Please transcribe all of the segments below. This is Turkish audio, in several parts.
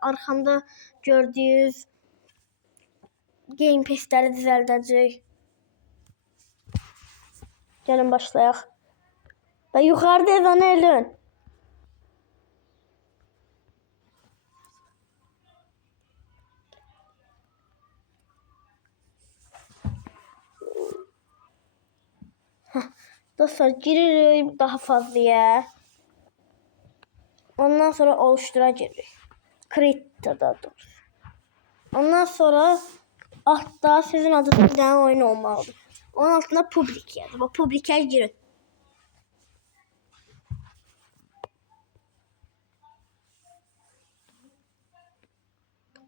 arxamda gördüyünüz gamepad'ləri düzəldəcək. Gəlin başlayaq. Və yuxarıda evanı elin. Dostlar giririk daha fazlaya. Ondan sonra oluştura giririk. Create'da dur. Ondan sonra altta sizin adınız bir tane oyun olmalıdır. Onun altında public yazır. Bu public'e girin.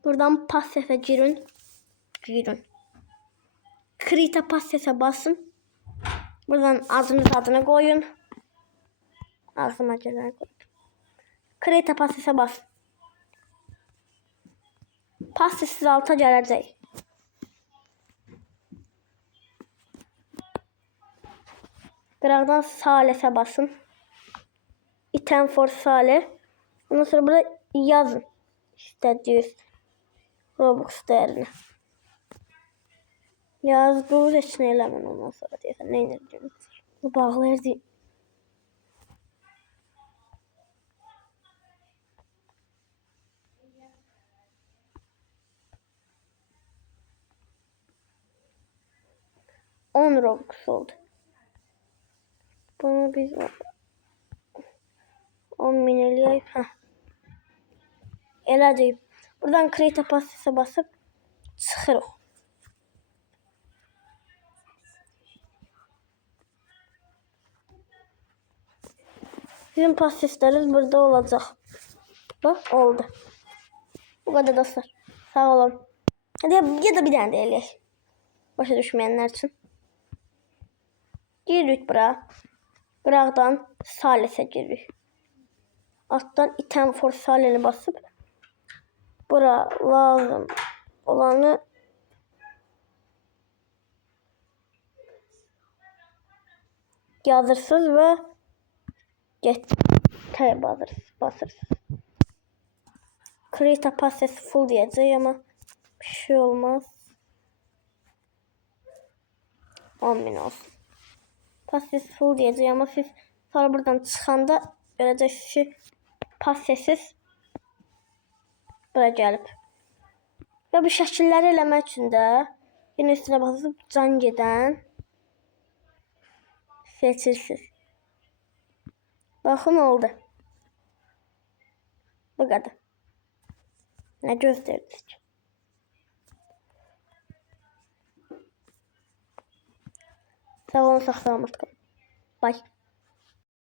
Buradan passif'e girin. Create passif'e basın. Buradan adını koyun. Ağzıma gelen koyun. Create passif'e bas. Passif siz alta gelecek. Birazdan Sales'e basın. Item for Sale. Ondan sonra burada yazın. İstediğiniz Robux değerini. Yazdığınız için elemen ondan sonra deyəsən. Ne indireceğim? Bu bağlayır değil. Robux oldu. Bunu biz 10.000 eləyək. Elə deyib. Buradan create passif'e basıp çıxırıq. Bizim passiflerimiz burada olacak. Bak oldu. Bu kadar dostlar. Sağ olun. Hadi ya da bir tane de eləyək. Başa düşmeyenler için. Giririk bura. Buradan Sales'e giririk. Alttan item for Sales'e basıp bura lazım olanı yazırsınız ve get'e basırsınız. Create passif full diyeceğiz ama bir şey olmaz. 10.000 olsun. Passif full diyeceğiz ama siz sonra buradan çıxanda göreceksiniz ki passifsiz buraya gelip. Ve bu şəkilləri eləmək üçün də yine üstüne basıp can gedən seçirsiniz. Bakın oldu. Bu kadar. Ne gösterdik? Sağ olun, sağ salamat kalın. Bye.